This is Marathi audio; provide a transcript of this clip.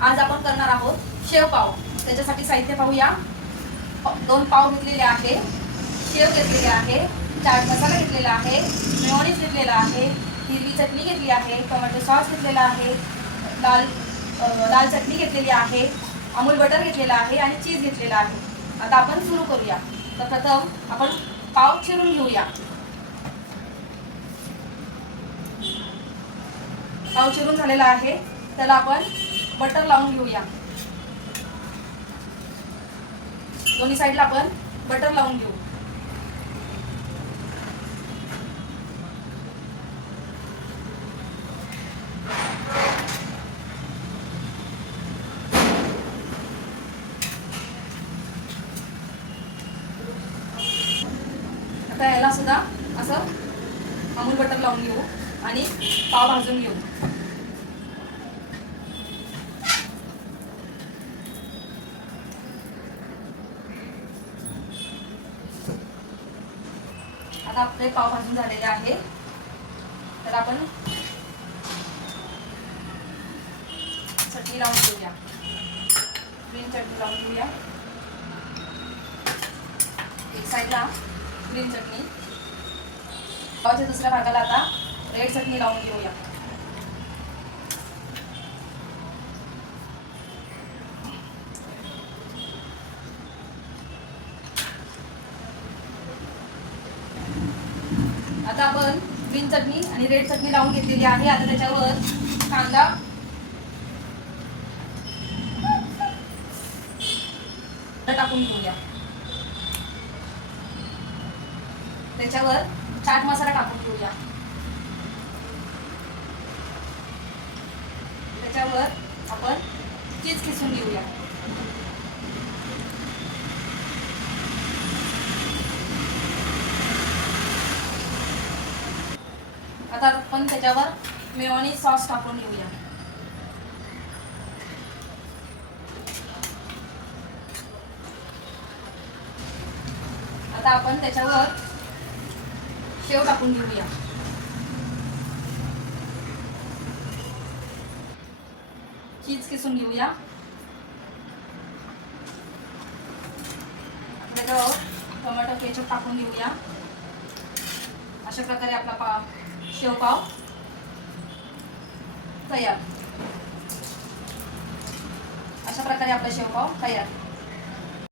आज आपण करणार आहोत शेवपाव। त्याच्यासाठी साहित्य पाहूया। 2 पाव घेतलेले आहे, शेव घेतलेले आहे, चाट मसाला घेतलेला आहे, मेयोनीज घेतलेला आहे, हिरवी चटणी घेतली आहे, टोमॅटो सॉस घेतलेला आहे, लाल चटणी घेतलेली आहे, अमूल बटर घेतलेला आहे आणि चीज घेतलेला आहे। आता आपण सुरू करूया। तर प्रथम आपण पाव चिरून घेऊया। पाव चिरून झालेला आहे, त्याला आपण बटर लावून घेऊया। दोन्ही साईडला आपण बटर लावून घेऊ। आता याला सुद्धा असं अमूल बटर लावून घेऊ आणि पाव भाजून घेऊ। आता आपले पाव भाजून झालेले आहे, तर आपण चटणी लावून घेऊया। ग्रीन चटणी लावून घेऊया। एक साईडला ग्रीन चटणी, पावाच्या दुसऱ्या भागाला आता रेड चटणी लावून घेऊया। आता आपण ग्रीन चटणी आणि रेड चटणी लावून घेतलेली आहे। आता त्याच्यावर कांदा टाकून घेऊया। त्याच्यावर चाट मसाला टाकून घेऊया। त्याच्यावर आपण चीज किसून घेऊया। आता आपण त्याच्यावर मेयोनीज सॉस टाकून घेऊया। आता आपण त्याच्यावर शेव टाकून घेऊया। चीज किसून घेऊया। त्याच्यावर टोमॅटो केचप टाकून घेऊया। अशा प्रकारे आपला शेवपाव तयार। अशा प्रकारे आपला शेवपाव तयार।